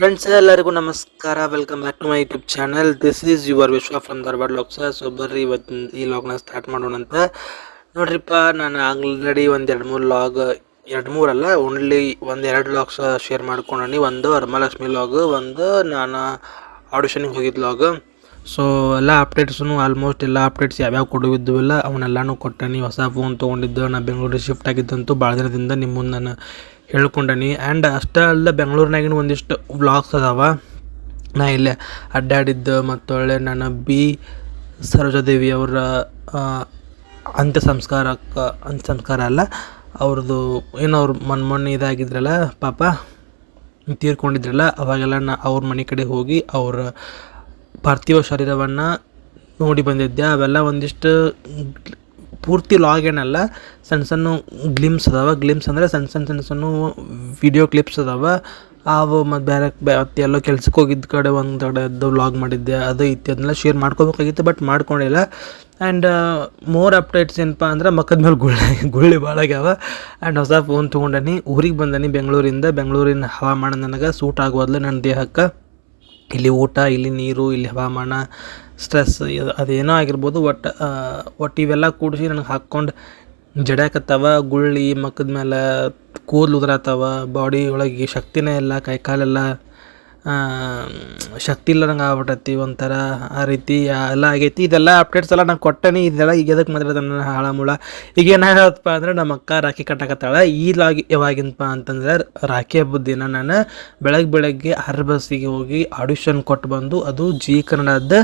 Friends ಎಲ್ಲರಿಗೂ ನಮಸ್ಕಾರ. Welcome back to my YouTube channel. This is your Vishwa from Dharwad vlogs. So ಬರ್ರಿ ಇವತ್ತಿನ ಈ ಲಾಗ್ನ ಸ್ಟಾರ್ಟ್ ಮಾಡೋಣ ಅಂತ. ನೋಡ್ರಿಪ್ಪ, ನಾನು ಆಲ್ರೆಡಿ ಎರಡು ಮೂರಲ್ಲ, ಓನ್ಲಿ ಎರಡು ಲಾಗ್ಸ್ ಶೇರ್ ಮಾಡ್ಕೊಂಡಿ. ಒಂದು ವರಮಹಾಲಕ್ಷ್ಮಿ ಲಾಗ್, ಒಂದು ನಾನು ಆಡಿಷನಿಗೆ ಹೋಗಿದ್ದು ಲಾಗ್. ಸೊ ಎಲ್ಲ ಅಪ್ಡೇಟ್ಸೂ ಆಲ್ಮೋಸ್ಟ್ ಎಲ್ಲ ಅಪ್ಡೇಟ್ಸ್ ಯಾವ್ಯಾವ ಕೊಡುವಿದ್ದುವಿಲ್ಲ ಅವನ್ನೆಲ್ಲನೂ ಕೊಟ್ಟನಿ. ಹೊಸ ಫೋನ್ ತೊಗೊಂಡಿದ್ದು, ನಾನು ಬೆಂಗಳೂರಿಗೆ ಶಿಫ್ಟ್ ಆಗಿದ್ದಂತೂ ಭಾಳ ದಿನದಿಂದ ನಿಮ್ಮ ಮುಂದೆ ನಾನು ಹೇಳ್ಕೊಂಡನಿ. ಆ್ಯಂಡ್ ಅಷ್ಟೇ ಅಲ್ಲ, ಬೆಂಗಳೂರಿನಾಗಿನ ಒಂದಿಷ್ಟು ವ್ಲಾಗ್ಸ್ ಅದಾವ ನಾ ಇಲ್ಲೇ ಅಡ್ಡಾಡಿದ್ದು. ಮತ್ತು ಒಳ್ಳೆ ನಾನು ಸರೋಜಾದೇವಿ ಅವರ ಅಂತ್ಯ ಸಂಸ್ಕಾರ ಅಲ್ಲ, ಅವ್ರದ್ದು ಏನು ಅವ್ರು ಮೊನ್ನೆ ಇದಾಗಿದ್ರಲ್ಲ ಪಾಪ, ತೀರ್ಕೊಂಡಿದ್ರಲ್ಲ, ಅವಾಗೆಲ್ಲ ಅವ್ರ ಮನೆ ಕಡೆ ಹೋಗಿ ಅವ್ರ ಪಾರ್ಥಿವ ಶರೀರವನ್ನು ನೋಡಿ ಬಂದಿದ್ದೆ. ಅವೆಲ್ಲ ಒಂದಿಷ್ಟು ಪೂರ್ತಿ ಲಾಗ್ ಏನಲ್ಲ, ಸಣ್ಣ ಸಣ್ಣ ಗ್ಲಿಮ್ಸ್ ಅದಾವೆ. ಗ್ಲಿಮ್ಸ್ ಅಂದರೆ ಸಣ್ಣ ಸಣ್ಣ ವಿಡಿಯೋ ಕ್ಲಿಪ್ಸ್ ಅದಾವೆ. ಅವು ಮತ್ತು ಬೇರೆ ಎಲ್ಲೋ ಕೆಲ್ಸಕ್ಕೆ ಹೋಗಿದ್ದ ಕಡೆ ಒಂದು ಕಡೆದ್ದು ವ್ಲಾಗ್ ಮಾಡಿದ್ದೆ, ಅದು ಇತ್ತು. ಅದನ್ನೆಲ್ಲ ಶೇರ್ ಮಾಡ್ಕೋಬೇಕಾಗಿತ್ತು, ಬಟ್ ಮಾಡ್ಕೊಂಡಿಲ್ಲ. ಆ್ಯಂಡ್ ಮೋರ್ ಅಪ್ಡೇಟ್ಸ್ ಏನಪ್ಪ ಅಂದ್ರೆ, ಮಕ್ಕದ ಮೇಲೆ ಗುಳ್ಳಿ ಭಾಳ ಆಗ್ಯಾವ. ಆ್ಯಂಡ್ ಹೊಸ ಫೋನ್ ತೊಗೊಂಡನಿ, ಊರಿಗೆ ಬಂದನಿ ಬೆಂಗಳೂರಿನ ಹವಾಮಾನ ನನಗೆ ಸೂಟ್ ಆಗೋದ್ಲು ನನ್ನ ದೇಹಕ್ಕೆ. ಇಲ್ಲಿ ಊಟ, ಇಲ್ಲಿ ನೀರು, ಇಲ್ಲಿ ಹವಾಮಾನ, ಸ್ಟ್ರೆಸ್, ಅದೇನೋ ಆಗಿರ್ಬೋದು. ಒಟ್ಟು ಇವೆಲ್ಲ ಕೂಡಿಸಿ ನನಗೆ ಹಾಕ್ಕೊಂಡು ಜಡ್ಯಾಕತ್ತವ. ಗುಳ್ಳಿ, ಮಕ್ಕದ ಮೇಲೆ ಕೂದಲು ಉದುರಾತವ, ಬಾಡಿ ಒಳಗೆ ಶಕ್ತಿನೇ ಇಲ್ಲ, ಕೈಕಾಲೆಲ್ಲ ಶಕ್ತಿ ಇಲ್ಲದಂಗೆ ಆಗ್ಬಿಟ್ಟೈತಿ ಒಂಥರ. ಆ ರೀತಿ ಎಲ್ಲ ಆಗೈತಿ. ಇದೆಲ್ಲ ಅಪ್ಡೇಟ್ಸ್ ಎಲ್ಲ ನಾನು ಕೊಟ್ಟನಿ. ಇದೆಲ್ಲ ಈಗ ಎದಕ್ಕೆ ಮಾತಾಡ್ದೆ ನನ್ನ ಹಾಳಮೂಳ. ಈಗ ಏನಾಗತ್ತಪ್ಪ ಅಂದ್ರೆ, ನಮ್ಮ ಅಕ್ಕ ರಾಖಿ ಕಟ್ಟಾಕತ್ತಾಳೆ. ಈ ಲಾಗ್ ಯಾವಾಗಿನಪ್ಪ ಅಂತಂದ್ರೆ, ರಾಖಿ ಹಬ್ಬದ ದಿನ ನಾನು ಬೆಳಗ್ಗೆ 6 ಬಸ್ಸಿಗೆ ಹೋಗಿ ಆಡಿಷನ್ ಕೊಟ್ಟು ಬಂದು, ಅದು ಜಿ ಕನ್ನಡದ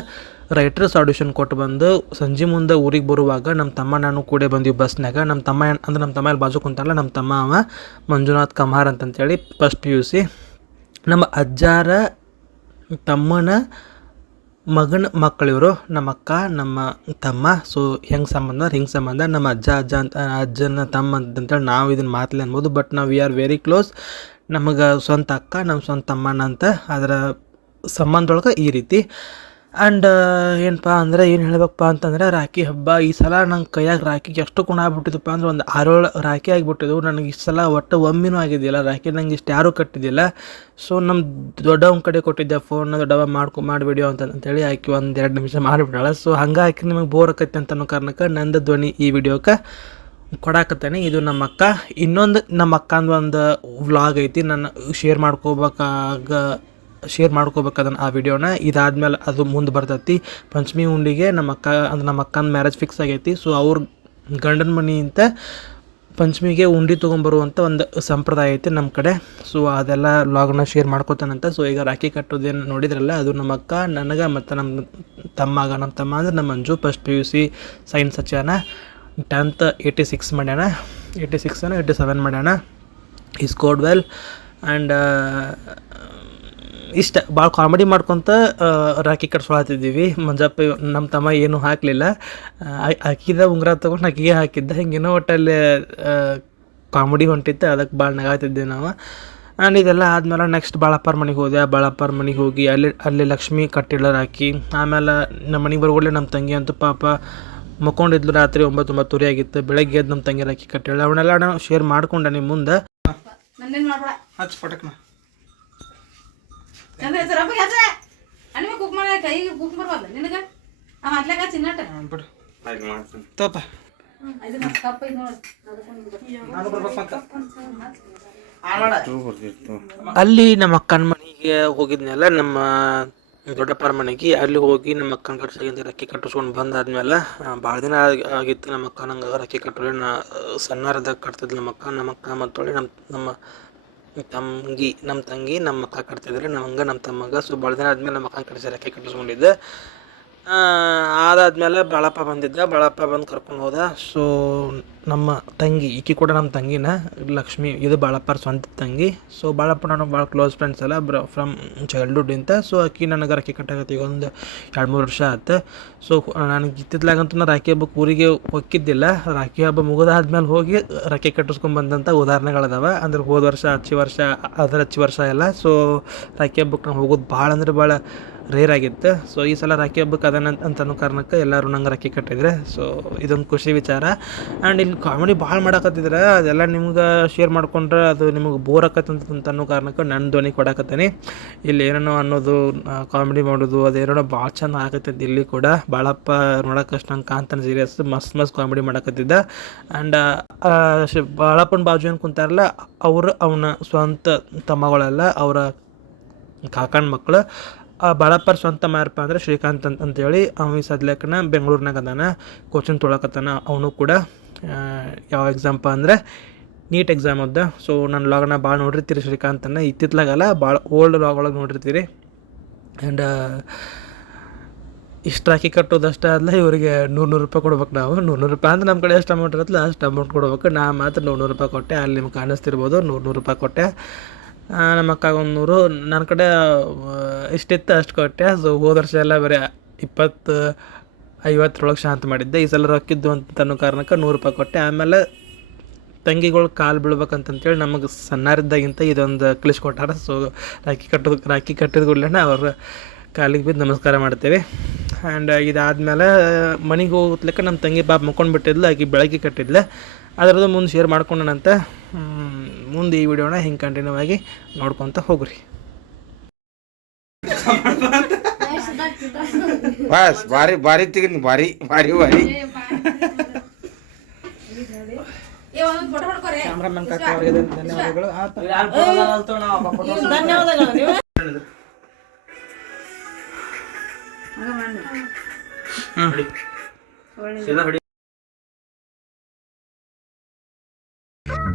ರೈಟರ್ಸ್ ಆಡಿಷನ್ ಕೊಟ್ಟು ಬಂದು, ಸಂಜೆ ಮುಂದೆ ಊರಿಗೆ ಬರುವಾಗ ನಮ್ಮ ತಮ್ಮ ನಾನು ಕೂಡ ಬಂದೀವಿ ಬಸ್ನಾಗ. ನಮ್ಮ ತಮ್ಮ ನಮ್ಮ ತಮ್ಮ ಇಲ್ಲಿ ಬಾಜು ಕುಂತಾನಲ್ಲ, ನಮ್ಮ ತಮ್ಮ ಅವ ಮಂಜುನಾಥ್ ಕಮ್ಹಾರ್ ಅಂತಂತೇಳಿ, ಫಸ್ಟ್ PUC. ನಮ್ಮ ಅಜ್ಜಾರ ತಮ್ಮನ ಮಗನ ಮಕ್ಕಳಿವರು, ನಮ್ಮ ಅಕ್ಕ ನಮ್ಮ ತಮ್ಮ. ಸೊ ಹಿಂಗೆ ಸಂಬಂಧ. ನಮ್ಮ ಅಜ್ಜನ ತಮ್ಮ ಅಂತಂತೇಳಿ ನಾವು ಇದನ್ನು ಮಾತಲ್ಲಿ ಅನ್ಬೋದು, ಬಟ್ ನಾವು ವಿ ಆರ್ ವೆರಿ ಕ್ಲೋಸ್. ನಮಗೆ ಸ್ವಂತ ಅಕ್ಕ, ನಮ್ಮ ಸ್ವಂತ ತಮ್ಮನ ಅಂತ ಅದರ ಸಂಬಂಧದೊಳಗೆ ಈ ರೀತಿ. ಆ್ಯಂಡ್ ಏನಪ್ಪ ಅಂದರೆ, ಏನು ಹೇಳ್ಬೇಕಪ್ಪ ಅಂತಂದರೆ, ರಾಖಿ ಹಬ್ಬ ಈ ಸಲ ನಂಗೆ ಕೈಯಾಗ ರಾಖಿಗೆ ಎಷ್ಟು ಗುಣ ಆಗ್ಬಿಟ್ಟಿದ್ದಪ್ಪ ಅಂದ್ರೆ, ಒಂದು 6-7 ರಾಖಿ ಆಗಿಬಿಟ್ಟಿದ್ವು ನನಗೆ. ಇಷ್ಟು ಸಲ ಒಟ್ಟು ಒಮ್ಮೆನೂ ಆಗಿದ್ದಿಲ್ಲ ರಾಖಿ, ನಂಗೆ ಇಷ್ಟು ಯಾರೂ ಕಟ್ಟಿದ್ದಿಲ್ಲ. ಸೊ ನಮ್ಮ ದೊಡ್ಡವನ ಕಡೆ ಕೊಟ್ಟಿದ್ದೆ ಫೋನ್, ದೊಡ್ಡವ ಮಾಡಿ ವಿಡಿಯೋ ಅಂತೇಳಿ ಆಕಿ 1-2 ನಿಮಿಷ ಮಾಡಿಬಿಟ್ಟಾಳೆ. ಸೊ ಹಂಗಾಗಿ ನಿಮಗೆ ಬೋರ್ ಆಕೈತಿ ಅಂತ ಅನ್ನೋ ಕಾರಣಕ್ಕೆ ನಂದು ಧ್ವನಿ ಈ ವಿಡಿಯೋಕ್ಕೆ ಕೊಡಾಕತ್ತೇನೆ. ಇದು ನಮ್ಮ ಅಕ್ಕ. ಇನ್ನೊಂದು ನಮ್ಮ ಅಕ್ಕಂದು ಒಂದು ವ್ಲಾಗ್ ಐತಿ, ನಾನು ಶೇರ್ ಮಾಡ್ಕೋಬೇಕದನ್ನು ಆ ವಿಡಿಯೋನ. ಇದಾದ್ಮೇಲೆ ಅದು ಮುಂದೆ ಬರ್ತೈತಿ. ಪಂಚಮಿ ಉಂಡಿಗೆ ನಮ್ಮ ಅಕ್ಕನ ಮ್ಯಾರೇಜ್ ಫಿಕ್ಸ್ ಆಗೈತಿ. ಸೊ ಅವ್ರ ಗಂಡನ ಮನೆಯಿಂದ ಪಂಚಮಿಗೆ ಉಂಡಿ ತೊಗೊಂಬರುವಂಥ ಒಂದು ಸಂಪ್ರದಾಯ ಐತಿ ನಮ್ಮ ಕಡೆ. ಸೊ ಅದೆಲ್ಲ ವ್ಲಾಗ್ನ ಶೇರ್ ಮಾಡ್ಕೋತಾನಂತ. ಸೊ ಈಗ ರಾಖಿ ಕಟ್ಟೋದೇನು ನೋಡಿದ್ರಲ್ಲ, ಅದು ನಮ್ಮ ಅಕ್ಕ ನನಗೆ ಮತ್ತು ನಮ್ಮ ತಮ್ಮ ಅಂದ್ರೆ ನಮ್ಮ ಮಂಜು ಫಸ್ಟ್ PUC ಸೈನ್ಸ್ ಹಚ್ಚಾನ. 10th 86 ಮಾಡ್ಯಾನ, 87 ಮಾಡ್ಯಾನ. ಈ ಸ್ಕೋರ್ಡ್ ವೆಲ್. ಆ್ಯಂಡ್ ಇಷ್ಟ ಭಾಳ ಕಾಮಿಡಿ ಮಾಡ್ಕೊತ ರಾಖಿ ಕಟ್ಸ್ಕೊಳತ್ತಿದ್ದೀವಿ. ಮಂಜಪ್ಪ ನಮ್ಮ ತಮ್ಮ ಏನೂ ಹಾಕಲಿಲ್ಲ, ಹಾಕಿದ ಉಂಗುರ ತೊಗೊಂಡು ಆಕಿಗೆ ಹಾಕಿದ್ದ. ಹಿಂಗೇನೋ ಒಟ್ಟಲ್ಲಿ ಕಾಮಿಡಿ ಹೊಂಟಿತ್ತು, ಅದಕ್ಕೆ ಭಾಳ ನಗಾತಿದ್ದೀವಿ ನಾವು. ಆ್ಯಂಡ್ ಇದೆಲ್ಲ ಆದಮೇಲೆ ನೆಕ್ಸ್ಟ್ ಬಾಳಪ್ಪರ ಮನೆಗೆ ಹೋದೆ. ಬಾಳಪ್ಪರ ಮನೆಗೆ ಹೋಗಿ ಅಲ್ಲಿ ಲಕ್ಷ್ಮಿ ಕಟ್ಟಿಲ್ಲ ರಾಖಿ. ಆಮೇಲೆ ನಮ್ಮ ಮನೆಗೆ ಬರೋಗಲೇ ನಮ್ಮ ತಂಗಿ ಅಂತೂ ಪಾಪ ಮಕ್ಕೊಂಡಿದ್ಲು. ರಾತ್ರಿ 9-9:30 ಆಗಿತ್ತು. ಬೆಳಗ್ಗೆ ಎದ್ದು ನಮ್ಮ ತಂಗಿ ರಾಖಿ ಕಟ್ಟಿಲ್ಲ. ಅವನ್ನೆಲ್ಲ ನಾವು ಶೇರ್ ಮಾಡ್ಕೊಂಡೆ ನಿಮ್ಮ ಮುಂದೆ. ಹಚ್ಚ ಪಟಕ್ನ ಅಲ್ಲಿ ನಮ್ಮ ಅಕ್ಕನ ಮನೆಗೆ ಹೋಗಿದ್ನಲ್ಲ, ನಮ್ಮ ದೊಡ್ಡಪ್ಪರ ಮನೆಗೆ. ಅಲ್ಲಿ ಹೋಗಿ ನಮ್ಮ ಅಕ್ಕನ ಕಟ್ಸಾಗಿಂದ ರಾಖಿ ಕಟ್ಟಿಸ್ಕೊಂಡು ಬಂದಾದ್ಮೇಲೆ ಭಾಳ ದಿನ ಆಗಿತ್ತು ನಮ್ಮ ಅಕ್ಕ ನಂಗೆ ರಾಖಿ ಕಟ್ಟೋಳೆ. ಸಣ್ಣರದಾಗ ಕಟ್ತಿದ್ಲು ನಮ್ಮ ಅಕ್ಕ ಮತ್ತೊಳ್ಳೆ ನಮ್ಮ ತಂಗಿ ನಮ್ಮ ಅಕ್ಕ ಕಟ್ತಿದ್ರೆ, ನಮ್ಮ ತಮ್ಮಗ. ಸೊ ಭಾಳ ದಿನ ಆದಮೇಲೆ ನಮ್ಮ ಅಕ್ಕ ಕಟ್ಸಿ ರಾಖಿ ಕಟ್ಟಿಸ್ಕೊಂಡಿದ್ದೆ. ಅದಾದಮೇಲೆ ಬಾಳಪ್ಪ ಬಂದು ಕರ್ಕೊಂಡು ಹೋದ. ಸೊ ನಮ್ಮ ತಂಗಿ, ಈಕಿ ಕೂಡ ನಮ್ಮ ತಂಗಿನ, ಲಕ್ಷ್ಮಿ, ಇದು ಬಾಳಪ್ಪರ ಸ್ವಂತ ತಂಗಿ. ಸೊ ಬಾಳಪ್ಪ ನಾನು ಭಾಳ ಕ್ಲೋಸ್ ಫ್ರೆಂಡ್ಸ್ ಅಲ್ಲ, ಫ್ರಮ್ ಚೈಲ್ಡ್ಹುಡ್ ಅಂತ. ಸೊ ಆಕಿ ನನಗೆ ರಾಖಿ ಕಟ್ಟಾಗತ್ತೆ ಈಗ ಒಂದು 2-3 ವರ್ಷ ಆಯ್ತು. ಸೊ ನನಗೆ ಇತ್ತಿತ್ಲಾಗಂತೂ ನಾನು ರಾಖಿ ಹಬ್ಬಕ್ಕೆ ಊರಿಗೆ ಹೋಗಿದ್ದಿಲ್ಲ. ರಾಖಿ ಹಬ್ಬ ಮುಗಿದಾದ್ಮೇಲೆ ಹೋಗಿ ರಾಖಿ ಕಟ್ಟಿಸ್ಕೊಂಡ್ಬಂದಂಥ ಉದಾಹರಣೆಗಳದಾವ. ಅಂದ್ರೆ ಹೋದ ವರ್ಷ ಹಚ್ಚಿ ವರ್ಷ ಎಲ್ಲ. ಸೊ ರಾಖಿ ಹಬ್ಬಕ್ಕೆ ನಾವು ಹೋಗೋದು ಭಾಳ ಅಂದ್ರೆ ಭಾಳ ರೇರ್ ಆಗಿತ್ತು. ಸೊ ಈ ಸಲ ರಾಖಿ ಹಬ್ಬಕ್ಕೆ ಅದನ್ನ ಅಂತನೋ ಕಾರಣಕ್ಕೆ ಎಲ್ಲರೂ ನಂಗೆ ರಾಖಿ ಕಟ್ಟಿದ್ರೆ. ಸೊ ಇದೊಂದು ಖುಷಿ ವಿಚಾರ. ಆ್ಯಂಡ್ ಇಲ್ಲಿ ಕಾಮಿಡಿ ಭಾಳ ಮಾಡಕತ್ತಿದ್ರೆ ಅದೆಲ್ಲ ನಿಮ್ಗೆ ಶೇರ್ ಮಾಡ್ಕೊಂಡ್ರೆ ಅದು ನಿಮಗೆ ಬೋರ್ ಆಕತ್ತೆ ಅಂತ ಅನ್ನೋ ಕಾರಣಕ್ಕೆ ನನ್ನ ಧ್ವನಿ ಕೊಡಕತ್ತೀನಿ. ಇಲ್ಲಿ ಏನೇನೋ ಅನ್ನೋದು ಕಾಮಿಡಿ ಮಾಡೋದು ಅದೇನೋ ಭಾಳ ಚಂದ ಆಗತ್ತೈತಿ. ಇಲ್ಲಿ ಕೂಡ ಭಾಳಪ್ಪ ನೋಡೋಕಷ್ಟು ನಂಗೆ ಕಾಂತಾನ ಸೀರಿಯಸ್ ಮಸ್ತ್ ಕಾಮಿಡಿ ಮಾಡಕತ್ತಿದ್ದ. ಆ್ಯಂಡ್ ಭಾಳಪ್ಪನ ಬಾಜು ಏನು ಕುಂತಾರಲ್ಲ ಅವರು ಅವನ ಸ್ವಂತ ತಮ್ಮಗಳೆಲ್ಲ ಅವರ ಕಾಕನ ಮಕ್ಕಳು. ಭಾಳಪ್ಪರ ಸ್ವಂತ ಮಾರಪ್ಪ ಅಂದರೆ ಶ್ರೀಕಾಂತ್ ಅಂತೇಳಿ ಅವ ಈ ಸದ್ಲಕ್ಕನ ಬೆಂಗಳೂರಿನಾಗ ಅದಾನ, ಕೋಚಿಂಗ್ ತೊಗೊಳಕತ್ತಾನ. ಅವನು ಕೂಡ ಯಾವ ಎಕ್ಸಾಂಪ ಅಂದರೆ ನೀಟ್ ಎಕ್ಸಾಮ್ ಅದ. ಸೊ ನನ್ನ ಲಾಗ್ನ ಭಾಳ ನೋಡಿರ್ತೀರಿ ಶ್ರೀಕಾಂತನ, ಇತ್ತಿತ್ಲಾಗಲ್ಲ ಭಾಳ ಓಲ್ಡ್ ಲಾಗ್ ಒಳಗೆ ನೋಡಿರ್ತೀರಿ. ಆ್ಯಂಡ್ ಇಷ್ಟು ರಾಖಿ ಕಟ್ಟೋದಷ್ಟೇ ಆದ್ಲ ಇವರಿಗೆ 100 ರೂಪಾಯಿ ಕೊಡ್ಬೇಕು. ನಾವು 100 ರೂಪಾಯಿ ಅಂದ್ರೆ ನಮ್ಮ ಕಡೆ ಎಷ್ಟು ಅಮೌಂಟ್ ಇರುತ್ತಲ್ಲ ಅಷ್ಟು ಅಮೌಂಟ್ ಕೊಡ್ಬೇಕು. ನಾ ಮಾತ್ರ 100 ರೂಪಾಯಿ ಕೊಟ್ಟೆ. ಅಲ್ಲಿ ನಿಮ್ಗೆ ಕಾಣಿಸ್ತಿರ್ಬೋದು 100 ರೂಪಾಯಿ ಕೊಟ್ಟೆ. ನಮ್ಮ ಅಕ್ಕಾಗ 100, ನನ್ನ ಕಡೆ ಇಷ್ಟಿತ್ತು ಅಷ್ಟು ಕೊಟ್ಟೆ. ಸೊ ಹೋದ ವರ್ಷ ಎಲ್ಲ ಬರೀ 20-50 ಶಾಂತ ಮಾಡಿದ್ದೆ. ಈ ಸಲ ರೊಕ್ಕಿದ್ದು ಅಂತ ಅನ್ನೋ ಕಾರಣಕ್ಕೆ 100 ರೂಪಾಯಿ ಕೊಟ್ಟೆ. ಆಮೇಲೆ ತಂಗಿಗಳು ಕಾಲು ಬೀಳ್ಬೇಕಂತಂತೇಳಿ ನಮಗೆ ಸಣ್ಣರಿದ್ದಾಗಿಂತ ಇದೊಂದು ಕಲಿಸ್ಕೊಟ್ಟಾರ. ಸೊ ರಾಖಿ ಕಟ್ಟಿದ ಕೂಡಲೇ ಅವ್ರ ಕಾಲಿಗೆ ಬಿದ್ದು ನಮಸ್ಕಾರ ಮಾಡ್ತೇವೆ. ಆ್ಯಂಡ್ ಇದಾದಮೇಲೆ ಮನೆಗೆ ಹೋಗ್ಲಿಕ್ಕೆ ನಮ್ಮ ತಂಗಿ ಪಾಪ ಮುಕ್ಕೊಂಡು ಬಿಟ್ಟಿದ್ಲು, ಆಕೆ ಬೆಳಗ್ಗೆ ಕಟ್ಟಿದ್ಲು. ಅದರದ್ದು ಮುಂದೆ ಶೇರ್ ಮಾಡ್ಕೊಂಡನಂತೆ. ಮುಂದೆ ಈ ವಿಡಿಯೋನ ಹಿಂಗೆ ಕಂಟಿನ್ಯೂ ಆಗಿ ನೋಡ್ಕೊತ ಹೋಗ್ರಿ. ಬಸ್ ಭಾರಿ ತೆಗಿನಿ ಭಾರಿ ಕ್ಯಾಮ್ರಾಮನ್ ಕಾಕ ಅವರಿಗೆ ಧನ್ಯವಾದಗಳು.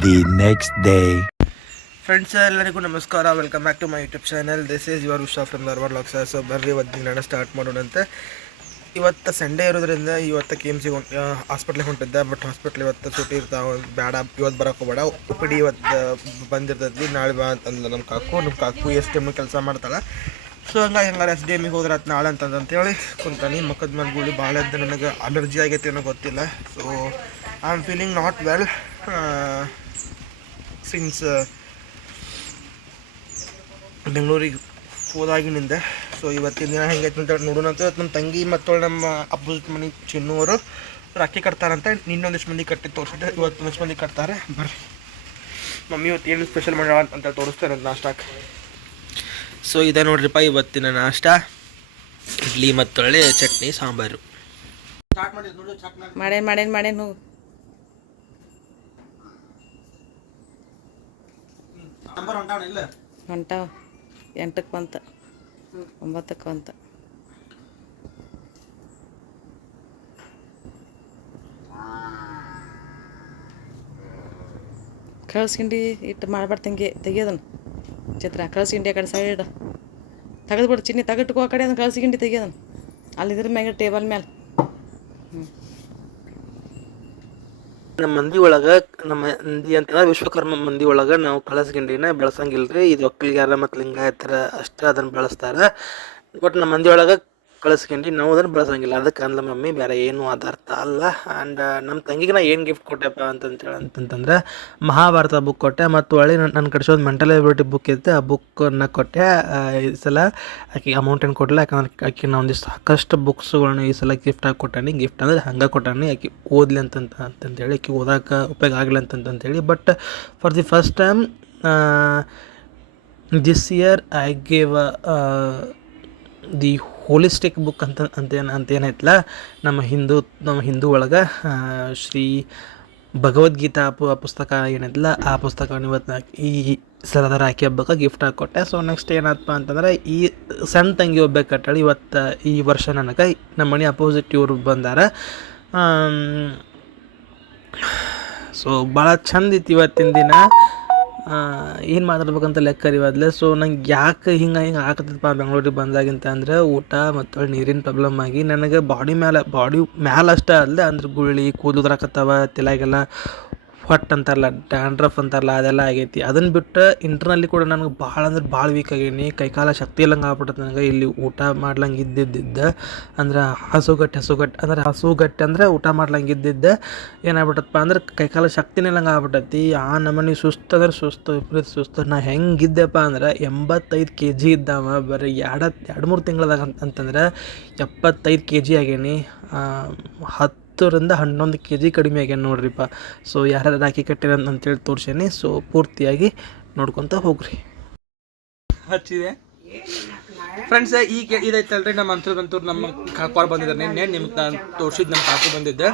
The next day. ಫ್ರೆಂಡ್ಸ್ ಎಲ್ಲರಿಗೂ ನಮಸ್ಕಾರ. Welcome back to my YouTube channel. This is your Vishwa from Dharwad vlogs. So ಬರ್ರಿ ಇವತ್ತು ದಿನ ಸ್ಟಾರ್ಟ್ ಮಾಡೋಣಂತೆ. ಇವತ್ತು ಸಂಡೇ ಇರೋದ್ರಿಂದ ಇವತ್ತು KMC ಹಾಸ್ಪಿಟ್ಲಿಗೆ ಹೊಂಟಿದ್ದೆ. ಬಟ್ ಹಾಸ್ಪಿಟ್ಲ್ ಇವತ್ತು ಸೂಟಿ ಇರ್ತಾವೆ, ಬೇಡ ಇವತ್ತು ಬರೋಕೆ ಹೋಗಬೇಡ, OPD ಇವತ್ತು ಬಂದಿರ್ತೈತಿ, ನಾಳೆ ಬಾ ಅಂತಂದ್ರೆ ನಮ್ಮ ಕಾಕು SDM ಕೆಲಸ ಮಾಡ್ತಾಳೆ. ಸೊ ಹಂಗಾಗಿ ಹಂಗಾರೆ SDMಗೆ ಹೋದ್ರೆ ಅದು ನಾಳೆ ಅಂತಂತೇಳಿ ಕುಂತಾನೆ. ಮುಖದ ಮೇಲೆ ಗುಳಿ ಭಾಳ ಇದ್ದ, ನನಗೆ ಅಲರ್ಜಿ ಆಗೈತೆ ಅನ್ನೋ ಗೊತ್ತಿಲ್ಲ. So I am feeling not well since ಬೆಂಗಳೂರಿಗೆ ಹೋದಾಗಿನಿಂದ. ಸೊ ಇವತ್ತಿನ ದಿನ ಹೆಂಗೈತೆ ಅಂತ ನೋಡೋಣ ಅಂತ. ನಮ್ಮ ತಂಗಿ ಮತ್ತು ನಮ್ಮ ಅಪೋಸಿಟ್ ಮನೆ ಚಿನ್ನು ಅವರು ರಾಖಿ ಕಟ್ತಾರಂತೆ. ಇನ್ನೊಂದಿಷ್ಟು ಮಂದಿ ಕಟ್ಟಿ ತೋರಿಸಿದ್ರೆ ಇವತ್ತೊಂದಿಷ್ಟು ಮಂದಿ ಕಟ್ತಾರೆ. ಬರ್ರಿ ಮಮ್ಮಿ ಇವತ್ತು ಏನು ಸ್ಪೆಷಲ್ ಮಾಡೋಣ ಅಂತ ತೋರಿಸ್ತಾರೆ ನಾಷ್ಟಾಕ್ಕೆ. ಸೊ ಇದೆ ನೋಡ್ರಿಪ್ಪ ಇವತ್ತಿನ ನಾಷ್ಟ, ಇಡ್ಲಿ ಮತ್ತು ಚಟ್ನಿ ಸಾಂಬಾರು. ಮಾಡೇನು ಹೊಂಟಾವ 8ಕ್ಕೆ ಬಂತ 9ಕ್ಕೆ ಬಂತ. ಕಳ್ಸ್ಕಿಂಡಿ ಇಟ್ಟು ಮಾಡ್ಬಾರ್ದಂಗೆ ತೆಗಿಯೋದನ್ನು ಚಿತ್ರ. ಕಳ್ಸ್ಕಿಂಡಿ ಆ ಕಡೆ ಸೈಡ್ ತೆಗೆದ್ಬಿಡು, ಚಿನ್ನಿ ತೆಗೆಟ್ಕೋ ಆ ಕಡೆ ಅದನ್ನು ಕಳ್ಸ್ಕಿಂಡಿ ತೆಗಿಯೋದನ್ನು ಅಲ್ಲಿದ್ರ ಮ್ಯಾಗ ಟೇಬಲ್ ಮೇಲೆ. ನಮ್ಮ ಮಂದಿ ಒಳಗೆ, ನಮ್ಮ ಮಂದಿ ಅಂತಂದ್ರೆ ವಿಶ್ವಕರ್ಮ ಮಂದಿ ಒಳಗೆ ನಾವು ಕಳಸಗಿಂಡಿನ ಬೆಳೆಸಂಗಿಲ್ಲ ರೀ. ಇದು ಒಕ್ಕಲಿಗಾರ ಮತ್ತು ಲಿಂಗಾಯತರ ಅಷ್ಟೇ ಅದನ್ನು ಬೆಳೆಸ್ತಾರೆ. ಬಟ್ ನಮ್ಮ ಮಂದಿ ಒಳಗೆ ಕಳಸ್ಕೊಂಡಿ ನಾವು ಅದನ್ನು ಬೆಳೆಸಂಗಿಲ್ಲ. ಅದಕ್ಕೆ ಅಂದ್ಲ ಮಮ್ಮಿ, ಬೇರೆ ಏನೂ ಅದಾರ್ಥ ಅಲ್ಲ. ಆ್ಯಂಡ್ ನಮ್ಮ ತಂಗಿಗೆ ನಾ ಏನು ಗಿಫ್ಟ್ ಕೊಟ್ಟೆಪ್ಪ ಅಂತಂತಂದ್ರೆ ಮಹಾಭಾರತ ಬುಕ್ ಕೊಟ್ಟೆ. ಮತ್ತು ಒಳ್ಳೆ ನನ್ನ ಕಡಿಸೋದು ಮೆಂಟಲ್ ಎಬಿಲಿಟಿ ಬುಕ್ ಇತ್ತು, ಆ ಬುಕ್ಕನ್ನು ಕೊಟ್ಟೆ. ಈ ಸಲ ಆಕೆಗೆ ಅಮೌಂಟ್ ಏನು ಕೊಡಲಿಲ್ಲ, ಯಾಕಂದ್ರೆ ಆಕೆ ನಾ ಒಂದಿಷ್ಟು ಸಾಕಷ್ಟು ಬುಕ್ಸ್ಗಳನ್ನ ಈ ಸಲ ಗಿಫ್ಟಾಗಿ ಕೊಟ್ಟಾನಿ. ಗಿಫ್ಟ್ ಅಂದರೆ ಹಂಗೆ ಕೊಟ್ಟಾನಿ, ಆಕೆ ಓದಲಿ ಅಂತಂತೇಳಿ, ಆಕೆ ಓದೋಕೆ ಉಪಯೋಗ ಆಗಲಿ ಅಂತಂತೇಳಿ. But for the first time this year I gave the holistic book ಅಂತೇನೈತಲ್ಲ, ನಮ್ಮ ಹಿಂದೂ ಒಳಗೆ ಶ್ರೀ ಭಗವದ್ಗೀತಾ ಪುಸ್ತಕ ಏನೈತಲ್ಲ, ಆ ಪುಸ್ತಕವನ್ನು ಇವತ್ತು ಈ ಸಲದ ರಾಖಿ ಹಬ್ಬಕ್ಕೆ ಗಿಫ್ಟ್ ಕೊಟ್ಟೆ. ಸೊ ನೆಕ್ಸ್ಟ್ ಏನಪ್ಪ ಅಂತಂದ್ರೆ, ಈ ಸಣ್ಣ ತಂಗಿ ಒಬ್ಬ ಕಟ್ಟಾಳಿ. ಇವತ್ತು ಈ ವರ್ಷ ನನಗೆ ನಮ್ಮ ಮನೆ ಅಪೋಸಿಟ್ ಇವರು ಬಂದಾರ. ಸೊ ಭಾಳ ಚಂದ ಇತ್ತು ಇವತ್ತಿನ ದಿನ. ಏನು ಮಾತಾಡ್ಬೇಕಂತ ಲೆಕ್ಕ ಇವಾದ್ಲೆ. ಸೊ ನಂಗೆ ಯಾಕೆ ಹಿಂಗೆ ಆಗತ್ತಪ್ಪ ಬೆಂಗಳೂರಿಗೆ ಬಂದಾಗಿಂತ ಅಂದರೆ, ಊಟ ಮತ್ತು ನೀರಿನ ಪ್ರಾಬ್ಲಮ್ ಆಗಿ ನನಗೆ ಬಾಡಿ ಮ್ಯಾಲೆ ಅಷ್ಟೇ ಅಲ್ಲದೆ ಅಂದ್ರೆ ಗುಳ್ಳಿ ಕೂದಲು ಉದ್ರಾಕತ್ತವ, ತಲೆಗೆಲ್ಲ ಪಟ್ ಅಂತಾರಲ್ಲ, ಡ್ಯಾಂಡ್ರಫ್ ಅಂತಾರಲ್ಲ, ಅದೆಲ್ಲ ಆಗೈತಿ. ಅದನ್ನು ಬಿಟ್ಟು ಇಂಟರ್ನಲ್ಲಿ ಕೂಡ ನನಗೆ ಭಾಳ ಅಂದ್ರೆ ಭಾಳ ವೀಕ್ ಆಗೀನಿ. ಕೈಕಾಲ ಶಕ್ತಿ ಇಲ್ಲಂಗೆ ಆಗ್ಬಿಟ್ಟೈತೆ ನನಗೆ. ಇಲ್ಲಿ ಊಟ ಮಾಡ್ಲಂಗೆ ಇದ್ದಿದ್ದ ಅಂದ್ರೆ ಹಸುಗಟ್ಟೆ ಅಂದ್ರೆ ಊಟ ಮಾಡ್ಲಂಗೆ ಇದ್ದಿದ್ದ ಏನಾಗ್ಬಿಟ್ಟಪ್ಪ ಅಂದ್ರೆ ಕೈಕಾಲ ಶಕ್ತಿನೇ ಇಲ್ಲಂಗೆ ಆಗ್ಬಿಟ್ಟೈತಿ. ಆ ನಮ್ಮನೆ ಸುಸ್ತು ಅಂದ್ರೆ ಸುಸ್ತು, ವಿಪರೀತ ಸುಸ್ತು. ನಾ ಹೆಂಗಿದ್ದೆಪ್ಪ ಅಂದ್ರೆ 85 kg ಇದ್ದಾವ ಬರೀ 2-3 ತಿಂಗಳದಾಗ ಅಂತಂದ್ರೆ 75 kg ಆಗೇನಿ. 10ರಿಂದ 11 kg ಕಡಿಮೆ ಆಗ್ಯಾನ ನೋಡ್ರಿಪ್ಪ. ಸೊ ಯಾರು ರಾಖಿ ಕಟ್ಟಿರ ಅಂತೇಳಿ ತೋರ್ಸೇನಿ. ಸೊ ಪೂರ್ತಿಯಾಗಿ ನೋಡ್ಕೊತ ಹೋಗ್ರಿ. ಹಚ್ಚಿದೆ ಫ್ರೆಂಡ್ಸ್. ಈಗ ಇದೈತಲ್ರಿ, ನಮ್ಮ ಅಂತೂರು ನಮ್ಮ ಕಾಕೋರು ಬಂದಿದ್ದಾರೆ. ನಿನ್ನೆ ನಿಮ್ಗೆ ನಾನು ತೋರಿಸಿದ್ದು ನಮ್ಮ ಕಾಕು ಬಂದಿದ್ದೆ,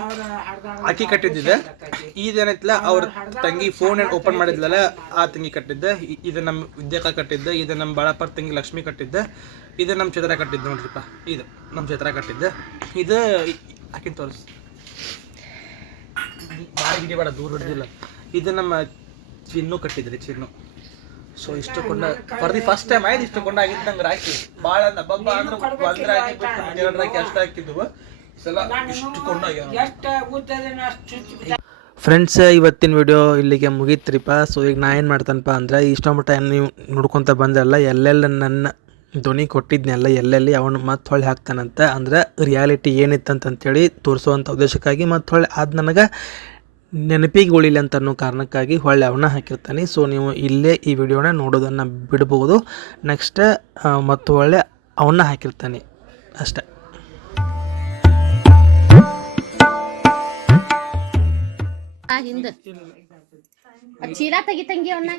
ಅಕ್ಕಿ ಕಟ್ಟಿದ್ದಿದ್ದೆ. ಇದೇನೈತಿಲ್ಲ ಅವ್ರ ತಂಗಿ ಫೋನ್ ಓಪನ್ ಮಾಡಿದ್ಲಲ್ಲ, ಆ ತಂಗಿ ಕಟ್ಟಿದ್ದೆ. ಇದು ನಮ್ಮ ವಿದ್ಯಾಕ ಕಟ್ಟಿದ್ದೆ. ಇದು ನಮ್ಮ ಬಾಳಪ್ಪರ ತಂಗಿ ಲಕ್ಷ್ಮಿ ಕಟ್ಟಿದ್ದೆ. ಇದು ನಮ್ಮ ಚಿತ್ರ ಕಟ್ಟಿದ್ದು ನೋಡ್ರಿಪ್ಪ. ಇದು ನಮ್ಮ ಚಿತ್ರ ಕಟ್ಟಿದ್ದೆ. ಇದು ಆಕಿನ ತೋರಿಸ್ ಬಾರಿ ಗಿಡಿ ಬೇಡ, ದೂರ ಹಿಡ್ದಿಲ್ಲ. ಇದು ನಮ್ಮ ಚಿನ್ನು ಕಟ್ಟಿದ್ರಿ, ಚಿನ್ನು. ಸೊ ಇಷ್ಟು ಕೊಂಡ ಫಾರ್ ದಿ ಫಸ್ಟ್ ಟೈಮ್ ಆಯ್ತು ಇಷ್ಟು ಕೊಂಡ ಆಗಿದ್ದು ನಂಗೆ ರಾಕಿ. ಭಾಳ ಹಬ್ಬ ಅಂದ್ರೆ ಒಂದು ರಾಕಿ ಬಿಟ್ಟು 2 ರಾಕಿ ಅಷ್ಟು ಹಾಕಿದ್ವು. ಸಲ ಇಷ್ಟು ಕೊಂಡ ಫ್ರೆಂಡ್ಸ್. ಇವತ್ತಿನ ವಿಡಿಯೋ ಇಲ್ಲಿಗೆ ಮುಗೀತ್ರಿಪ್ಪ. ಸೊ ಈಗ ನಾ ಏನು ಮಾಡ್ತಾನಪ್ಪ ಅಂದ್ರೆ, ಇಷ್ಟ ಮಟ್ಟ ನೀವು ನೋಡ್ಕೊತ ಬಂದ್ರಲ್ಲ, ಎಲ್ಲೆಲ್ಲ ನನ್ನ ಧ್ವನಿ ಕೊಟ್ಟಿದ್ನೆಲ್ಲ ಎಲ್ಲೆಲ್ಲಿ ಅವನು ಮತ್ತೆ ಹೊಳ್ಳಿ ಹಾಕ್ತಾನಂತ. ಅಂದ್ರೆ ರಿಯಾಲಿಟಿ ಏನಿತ್ತಂತೇಳಿ ತೋರಿಸುವಂಥ ಉದ್ದೇಶಕ್ಕಾಗಿ ಮತ್ತೆ ಹೊಳ್ಳಿ ಅದು ನನಗೆ ನೆನಪಿಗೆ ಉಳಿಲಿ ಅಂತ ಅನ್ನೋ ಕಾರಣಕ್ಕಾಗಿ ಹೊಳ್ಳಿ ಅವನ್ನ ಹಾಕಿರ್ತಾನೆ. ಸೊ ನೀವು ಇಲ್ಲೇ ಈ ವಿಡಿಯೋನ ನೋಡೋದನ್ನು ಬಿಡ್ಬೋದು. ನೆಕ್ಸ್ಟ್ ಮತ್ತು ಹೊಳ್ಳಿ ಅವನ್ನ ಹಾಕಿರ್ತಾನೆ ಅಷ್ಟೆ. ಹಿಂದೆ ಚೀಲ ತೆಗಿತಂಗಿ ಅವನ್ನ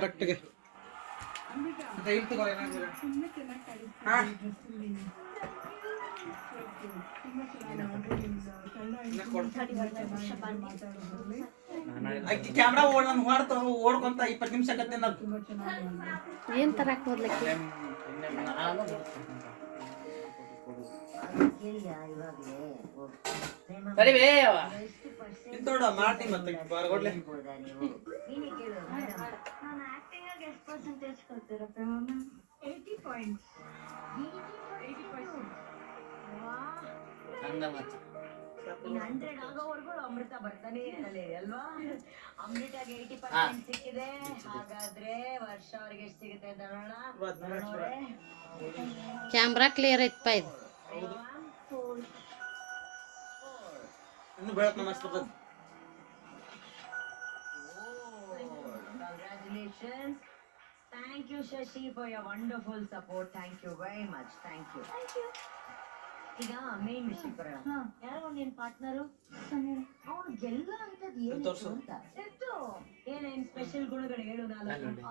ಕರೆಕ್ಟ್ಗೆ ಕ್ಯಾಮ್ರಾ ಓಡ್ಕೊಂತ 20 ನಿಮಿಷ ಆಗತ್ತೆ. ಏನ್ ತರಕ್ ಹೋದ್ಲಕ್ಕೆ ಮಾಡಿ ಮತ್ತೆ ಹೊರಗಡೆ ಅಮೃತ ಬರ್ತಾನೆ ಇರಲಿ ಅಲ್ವಾ? ಅಮೃತಗೆ 80% ಸಿಕ್ಕಿದೆ. ಹಾಗಾದ್ರೆ ವರ್ಷ ಅವ್ರಿಗೆ ಎಷ್ಟು ಸಿಗುತ್ತೆ ಅಂತ ನೋಡೋಣ. ಕ್ಯಾಮ್ರಾ ಕ್ಲಿಯರ್ ಐತಪ್ಪ ಇದು. Congratulations. Thank you Shashi for your wonderful support. Thank you very much. Thank you. ಈಗ ಮೇನ್ ವಿಷಯ ಬರೋಣ. ಯಾರೋ ನಿನ್ ಪಾರ್ಟ್ನರು ಅವನು ಎಲ್ಲ ಅಂತದ್ ಏನು ಅಂತ ಏನೇನ್ ಸ್ಪೆಷಲ್ ಗುಣಗಳು ಹೇಳು.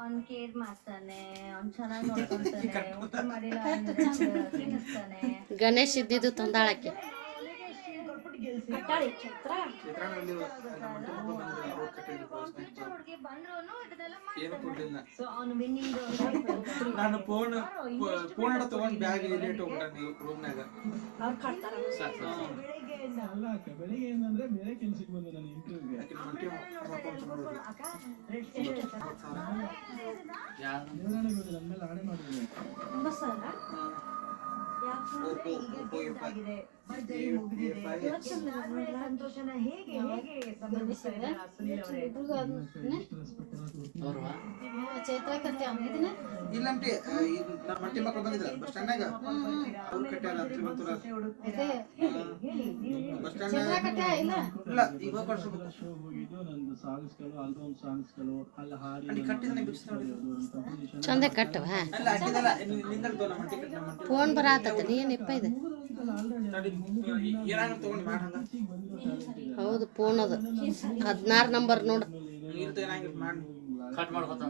ಅವ್ನ್ ಕೇರ್ ಮಾಡ್ತಾನೆ, ಅವ್ನ್ ಚೆನ್ನಾಗಿ ನೋಡ್ಕೊಂತಾನೆ, ಊಟ ಮಾಡಿಲ್ಲ ತಿನ್ನಿಸ್ತಾನೆ. ಗಣೇಶ್ ಇದ್ದಿದ್ದು ತಂದಾಳಕ್ಕೆ ನಾನು ಫೋನ್ ತಗೊಂಡ್ ಬ್ಯಾಗ್ ಇಲ್ಲಿ ಇಟ್ಕೊಂಡ್ಬಿಟ್ಟೆ ರೂಮ್ನಾಗ. ಬೆಳಿಗ್ಗೆ ಏನಂದ್ರೆ ಬೇರೆ ಕೆಲ್ಸಕ್ಕೆ ಬಂದೆ ನಾನು ಇಂಟರ್ವ್ಯೂಗೆ. ನನ್ನ ಮೇಲೆ ಆಣೆ ಮಾಡಿದ್ದೀನಿ. ಸಂತೋಷನ ಹೇಗೆ ಇಲ್ಲಂಟಿ ನಮ್ಮ ಮಟ್ಟಿ ಮಕ್ಕಳು ಬಂದಿದ್ರ ಬಸ್ ಸ್ಟ್ಯಾಂಡ್ನಾಗ ಅವ್ರು ಕಟ್ಟ್ಯಾರ ಬಸ್ ಸ್ಟ್ಯಾಂಡ್ ಇಲ್ಲ ಈಗ ಶೋ ಹೋಗಿದ್ದು ನಂದು ಸಾಂಗ್ಸ್ಗಳು, ಆಲ್ಬಮ್ ಸಾಂಗ್ಸ್ಗಳು ಅಲ್ಲಿ ಹಾಡಿ ಚಂದ ಕಟ್ಟವ ಅಲ್ಲ ಹಾಕಿದಲ್ಲ ನಿಂದಲ್ತೋ ನಮ್ಮ ಮಟ್ಟಿ ನಮ್ಮ ಮಟ್ಟಿ ಫೋನ್ ಬರಾತದ ಏನಪ್ಪ ಇದು. ಏನಾಗ ತಗೊಂಡು ಮಾಡಂಗ ಹೌದು ಫೋನ್ ಅದು 16 ನಂಬರ್ ನೋಡು. ಇರ್ತ ಏನಾಗಿರ್ ಮಾಡಿ ಕಟ್ ಮಾಡ್ಕೊತ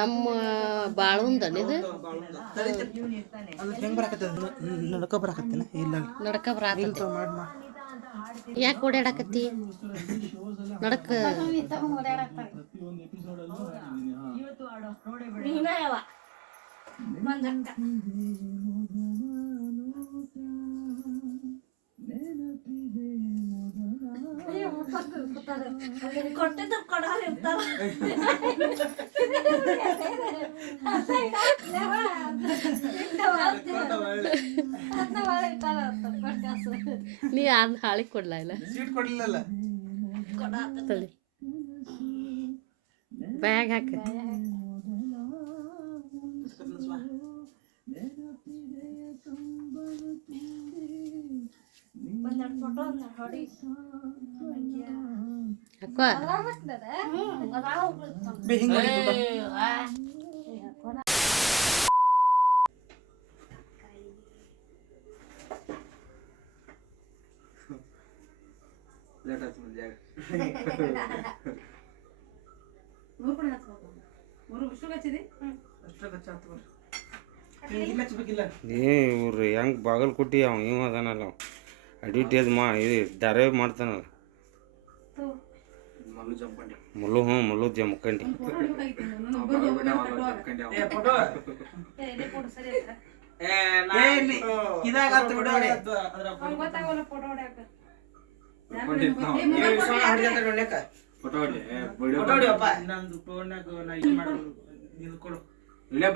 ಎಮ್ಮ ಬಾಳುಂದನ ಇದು ಹೆಂಗ್ ಬರಾಕತ್ತ ನಡ್ಕೊ ಬರಾಕತ್ತೀನ ಇಲ್ಲ ನಡ್ಕ ಬರಾತ. ಯಾಕೆ ಓಡಾಡಕತ್ತಿ ನಡಕ ಇವತ್ತು ಆಡೋ ನೋಡೇ ಕೊಟ್ಟಿದ್ದು ಕೊಡೋರು ಇರ್ತಾರ ನೀ ಅದ್ ಹಾಳಿ ಕೊಡ್ಲಾ ಇಲ್ಲ ಸೀಟ್ ಕೊಡ್ಲಿಲ್ಲ ತಳಿ ಬ್ಯಾಗ್ ಹಾಕ ಹಾಕೋ ಇವ್ರು ಹೆಂಗ್ ಬಾಗಲಕೋಟಿ ಅವ ಇವ ಅದಾನಲ್ಲ ಅವ ಅಡ್ವರ್ಟೈಸ್ ಇದು ಧಾರಾವಾಹಿ ಮಾಡ್ತಾನಲ್ಲ ಮಲ್ಲು ಜಮಖಂಡಿ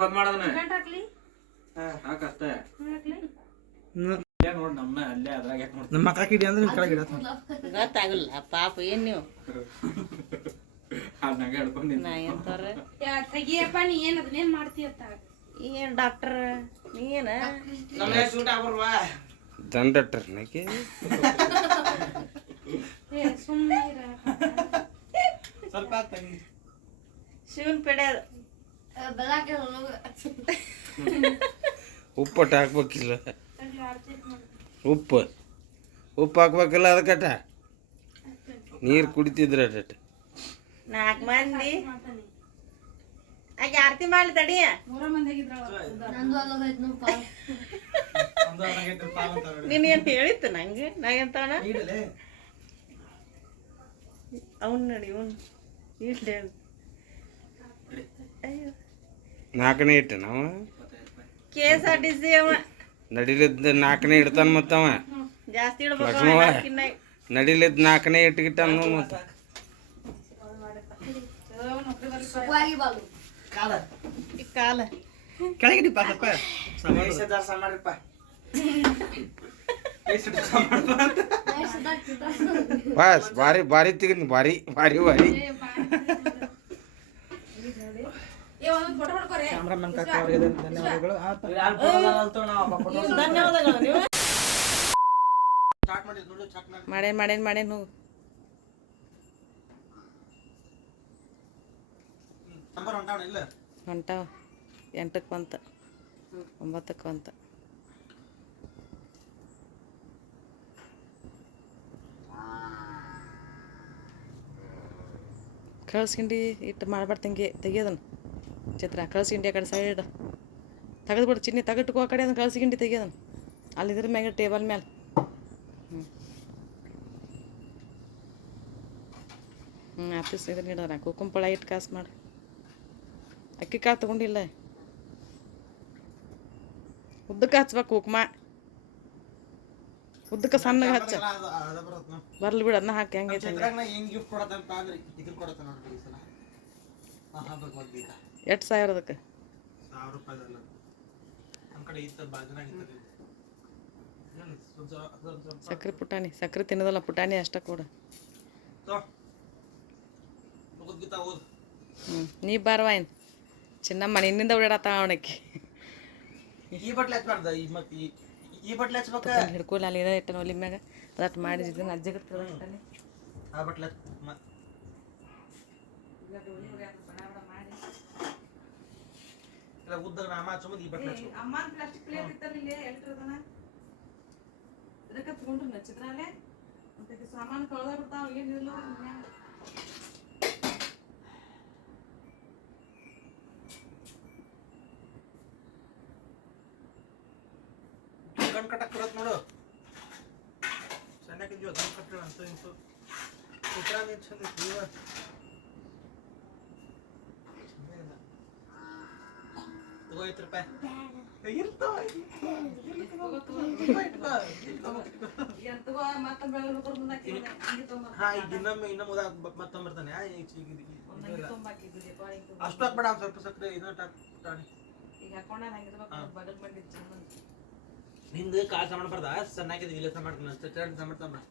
ಬಂದ್ ಮಾಡೋದನ್ನ ಸಾಕಷ್ಟೇ ನೋಡ್ ನಮ್ಮ ಅಲ್ಲೇ ಅದ್ರಾಗ ನಮ್ಮ ಮಕ್ಕ ಕಿಡಿ ಅಂದ್ರೆ ನಿಮ್ ಕೆಳಗೆ ಗೊತ್ತಾಗಲ್ಲ ಪಾಪ ಏನ್ ನೀವು ಅದ್ನಾಗ ಹೇಳ್ಕೊಂಡಿದ್ದ ನಾ ಎಂತಾರ ತೆಗಿಯಪ್ಪ ನೀ ಏನ್ ಅದನ್ನೇನ್ ಮಾಡ್ತೀಯತ್ತ ಏನ್ ಡಾಕ್ಟರ್ ನೀ ಏನ ನಮ್ಗೆ ಸೂಟ್ ಆಗ್ಬರ್ವಾ ದಂಡಟ್ರ ನಕ್ಕೆ ಸುಮ್ಮನೆ ಸ್ವಲ್ಪ ತಂಗಿ ಶಿವನ್ ಪೆಡೆ ಉಪ್ಪಟ್ಟು ಹಾಕ್ಬೇಕಿಲ್ಲ ಉಪ್ಪು ಹಾಕ್ಬೇಕಿಲ್ಲ ಅದಕ್ಕಟ ನೀರು ಕುಡಿತಿದ್ರ ಅಟ 4 ಮಂದಿ ಆಕೆ ಆರತಿ ಮಾಡ್ಲಿ ತಡಿ ನೀನ್ ಏನ್ ಹೇಳಿತ್ತು ನಂಗೆ ನಾ ಎಂತವನ ಅವನ್ ನೋಡಿ ಇವನ್ ಇಡ್ಲಿ ಹೇಳು ಅಯ್ಯೋ 4ನೇ ಇಟ್ಟ ನಾವು KSRTC ಅವ ನಡಿಲಿದ್ದ 4ನೇ ಇಡ್ತಾನ ಮತ್ತವ ಜಾಸ್ತಿ ಲಕ್ಷ್ಮವ್ವ. ಇಡ್ಬೇಕು ನಡಿಲಿದ್ದ 4ನೇ ಇಟ್ಗಿಟ್ಟಾನ ಮತ್ತ ಕಾಲ ಕೆಳಗಿಡಿಪ್ಪ ಸ್ವಲ್ಪ ಬಸ್ ಭಾರಿ ತೆಗಿನಿ ಭಾರಿ ಕ್ಯಾಮ್ರಾಮನ್ ಕಾಕ ಅವರಿಗೆ ಧನ್ಯವಾದಗಳು ಧನ್ಯವಾದಗಳು ನೀವು ಸ್ಟಾರ್ಟ್ ಮಾಡಿ ನೋಡು ಸ್ಟಾರ್ಟ್ ಮಾಡಿ ಮಾಡೇನ್ ಹೋಗು ನಂಬರ್ ಹೊಂಟಾವಣ ಇಲ್ಲ ಹೊಂಟಾವ 8ಕ್ಕೆ ಬಂತ 9ಕ್ಕೆ ಬಂತ ಕಳ್ಸ್ಕಿಂಡಿ ಇಟ್ಟು ಮಾಡ್ಬಾರ್ದಂಗೆ ತೆಗಿಯೋದನ್ನ ಚಿತ್ರ ಕಳ್ಸ್ಕಿಂಡಿ ಆ ಕಡೆ ಸೈಡ್ ತೆಗೆದ್ಬಿಡು ಚಿನ್ನಿ ತೆಗೆಟ್ಕೋ ಆ ಕಡೆ ಅದನ್ನ ಕಳ್ಸ್ಕಿಂಡಿ ತೆಗಿಯೋದನ್ನ ಅಲ್ಲಿದ್ರ ಮ್ಯಾಗ ಟೇಬಲ್ ಮೇಲೆ ಆಫೀಸ್ ಇದ್ರ ಇಡೋಣ ಕುಕ್ಕುಂಪಳ ಇಟ್ಟು ಕಾಸು ಮಾಡು ಅಕ್ಕಿ ಕಾಳು ತಗೊಂಡಿಲ್ಲ ಉದ್ದಕ್ಕೆ ಹಚ್ಬೇಕು ಕುಕ್ಮ ಉದ್ದಕ್ಕೆ ಸಣ್ಣಗೆ ಹಚ್ಚ ಬರ್ಲಿ ಬಿಡು ಅದನ್ನ ಹಾಕಿ ಹೆಂಗೈತೆ ಚಿತ್ರಾಗ ಹೆಂಗ್ ಗಿಫ್ಟ್ ಕೊಡತ್ತಂತ ಅಂದ್ರೆ ಇದನ್ನ ಕೊಡತ್ತ ನೋಡ್ರಿ ಈ ಸಲ ಭಗವದ್ಗೀತಾ ಎಷ್ಟು ಸಾವಿರ ಅದಕ್ಕೆ 1000 ರೂಪಾಯಿ ಅಲ್ಲ ನಮ್ಮ ಕಡೆ ಇತ್ತ ಬಾಜನಾಗ ಇತ್ತ ಸಕ್ರೆ ಪುಟಾಣಿ ಸಕ್ರೆ ತಿನ್ನೋದಲ್ಲ ಪುಟಾಣಿ ಅಷ್ಟ ಕೂಡ ಭಗವದ್ಗೀತಾ ಓದ್ ನೀ ಬಾರವಾ ಏನು ಚಿನ್ನಮ್ಮ ನಿನ್ನಿಂದ ಓಡಾಡತ್ತ ಅವನಕ್ಕೆ ಈ ಬಟ್ಲೆ ಹಚ್ಬಾರ್ದ ಈ ಮತ್ತೆ ಈ ಬಟ್ಲೆ ಹಚ್ಬೇಕ ಹಿಡ್ಕೊಲ್ಲ ಅಲ್ಲಿ ಏನೋ ಇಟ್ಟನ ಒಲಿ ಮ್ಯಾಗ ಅದಟ್ಟು ಮಾಡಿದ್ದೀನಿ ಅಜ್ಜಿಗೆ ತಿಳ್ತಾನೆ ಆ ಬಟ್ಲೆ ಇಲ್ಲ ಉದ್ದಾಗ ನಾಮ ಹಚ್ಚೋದು ಈ ಬಟ್ಲೆ ಹಚ್ಬೇಕು ಅಮ್ಮ ಪ್ಲಾಸ್ಟಿಕ್ ಪ್ಲೇಟ್ ಇತ್ತಲ್ಲ ಇಲ್ಲಿ ಎಲ್ಟ್ರದನ ಇದಕ್ಕೆ ತಗೊಂಡ್ರು ಚಿತ್ರಾಲೆ ಮತ್ತೆ ಸಾಮಾನು ಕಳ್ದ ಬಿಡ್ತಾವ ಏನಿಲ್ಲ ಗಂಡ್ ಕಟ್ಟಕ್ ಬರತ್ ನೋಡು ಸಣ್ಣಕ್ಕಿದ್ಯೋ ಗಂಡ್ ಕಟ್ಟಳ ಅಂತ ಇಂತು ಚಿತ್ರಾನ್ನ ಏನ್ ಚಂದ ಇತ್ತು ಇವ 50 ರೂಪಾಯಿ ಹಾ ಈಗ ಇನ್ನೊಮ್ಮೆ ಮತ್ತೊಂಬರ್ತಾನೆ ಅಷ್ಟು ಹಾಕ್ಬೇಡ ಸ್ವಲ್ಪ ಸಕ್ಕರೆ ಈಗ ಹಾಕೊಂಡ ಬಗಲ್ ಮಂದಿ ನಿಂದು ಕಾಳು ಸಾಮಾನು ಬರ್ದ ಸಣ್ಣಾಕಿದ್ ಇಲ್ಲ ಸಾಮಾನು ಮಾಡ್ತಾನೆ